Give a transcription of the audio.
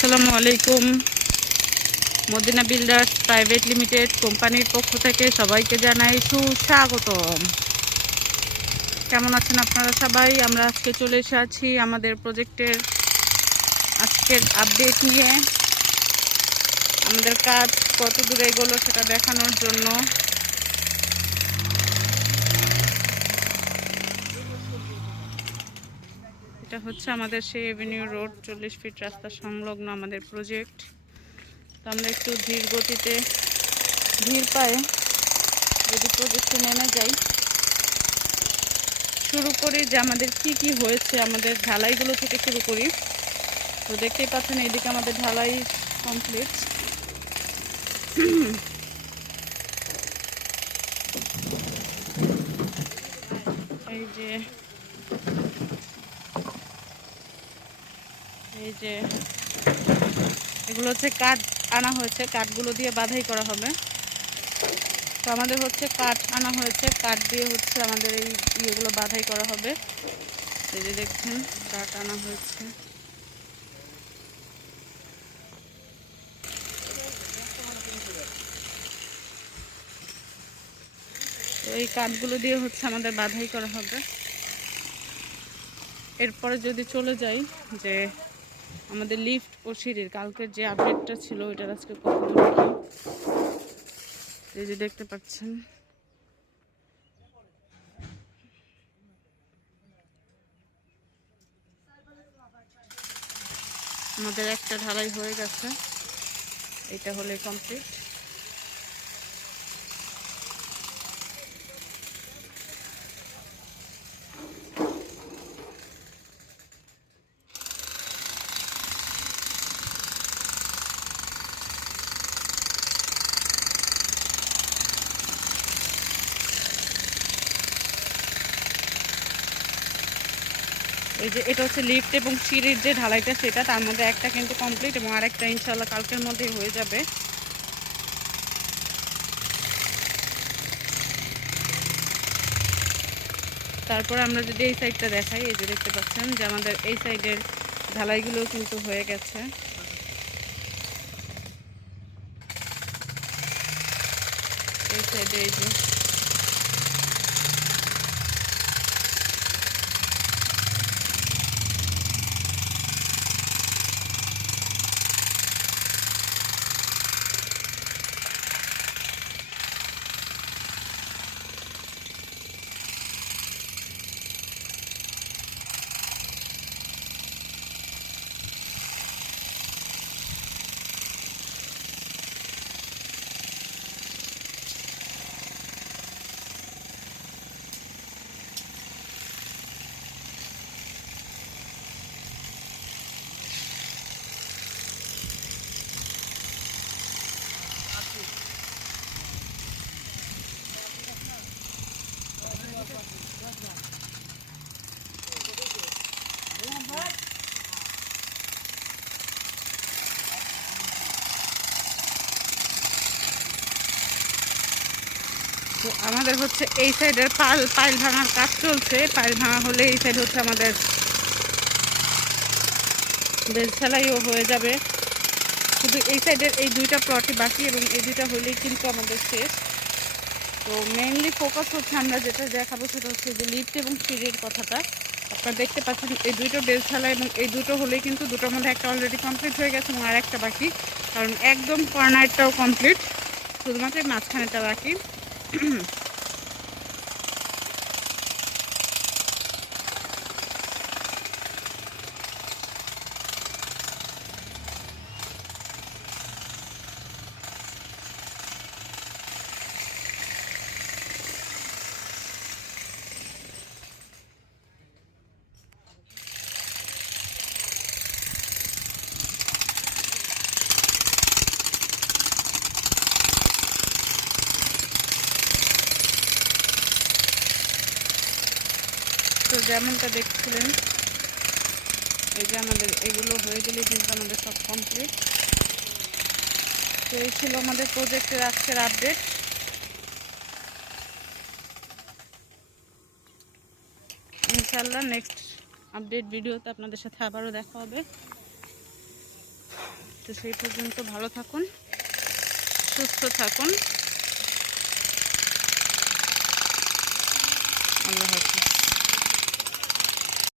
আসসালামু আলাইকুম। Medina builders private limited কোম্পানির পক্ষ থেকে সবাইকে জানাই সুস্বাগতম। কেমন আছেন আপনারা সবাই? আমরা আজকে চলে এসেছি আমাদের প্রজেক্টের আজকের আপডেট নিয়ে। আমাদের কাজ কত দূরে এগোলো সেটা দেখানোর জন্য। এটা হচ্ছে আমাদের সেই এভিনিউ রোড, 40 ফিট রাস্তা সংলগ্ন আমাদের প্রজেক্ট। তো আমরা একটু ধীর গতিতে ধীর পায়ে যদি প্রজেক্টে নেমে যাই, শুরু করি যে আমাদের কি কি হয়েছে। আমাদের ঢালাইগুলো থেকে শুরু করি। তো দেখতেই পাচ্ছেন এইদিকে আমাদের ঢালাই কমপ্লিট। এই যে এগুলো হচ্ছে কাঠ আনা হয়েছে, কাঠগুলো দিয়ে বাঁধাই করা হবে। তো আমাদের হচ্ছে কাঠ আনা হয়েছে, কাঠ দিয়ে হচ্ছে আমাদের এই ইয়েগুলো বাঁধাই করা হবে। এই যে দেখছেন কাঠ আনা হয়েছে। তো এই কাঠগুলো দিয়ে হচ্ছে আমাদের বাঁধাই করা হবে। এরপরে যদি চলে যাই যে আমাদের লিফট ও সিঁড়ির কালকের যে আপডেটটা ছিল ওইটার আজকে কত দূর কি, এই যে দেখতে পাচ্ছেন আমাদের একটা ঢালাই হয়ে গেছে, এটা হলে কমপ্লিট। এই যে এটা হচ্ছে লিফট এবং সিঁড়ির যে ঢালাইটা সেটা, তার মধ্যে একটা কিন্তু কমপ্লিট এবং আরেকটা ইনশাল্লাহ কালকের মধ্যেই হয়ে যাবে। তারপর আমরা যদি এই সাইডটা দেখাই, এই যে দেখতে পাচ্ছেন যে আমাদের এই সাইডের ঢালাইগুলো কিন্তু হয়ে গেছে। এই সাইডে এই যে তো আমাদের হচ্ছে এই সাইডের পাইল ভাঙার কাজ চলছে। পাইল ভাঙা হলে এই সাইড হচ্ছে আমাদের বেল সেলাইও হয়ে যাবে। শুধু এই সাইডের এই দুইটা প্লটই বাকি এবং এই দুইটা হলেই কিন্তু আমাদের শেষ। তো মেইনলি ফোকাস হচ্ছে আমরা যেটা দেখাবো সেটা হচ্ছে যে লিফট এবং সিঁড়ির কথাটা। আপনারা দেখতে পাচ্ছেন এই দুটো বেল সেলাই এবং এই দুটো হলেই কিন্তু দুটোর মধ্যে একটা অলরেডি কমপ্লিট হয়ে গেছে এবং আর একটা বাকি, কারণ একদম কর্নারটাও কমপ্লিট, শুধুমাত্র মাঝখানেটা বাকি। তো যেমনটা দেখছিলেন, এই যে আমাদের এগুলো হয়ে গেলে কিন্তু আমাদের সব কমপ্লিট। তো এই ছিল আমাদের প্রজেক্টের আজকের আপডেট। ইনশাআল্লাহ নেক্সট আপডেট ভিডিওতে আপনাদের সাথে আবারও দেখা হবে। তো সেই পর্যন্ত ভালো থাকুন, সুস্থ থাকুন। আল্লাহ হাফেজ।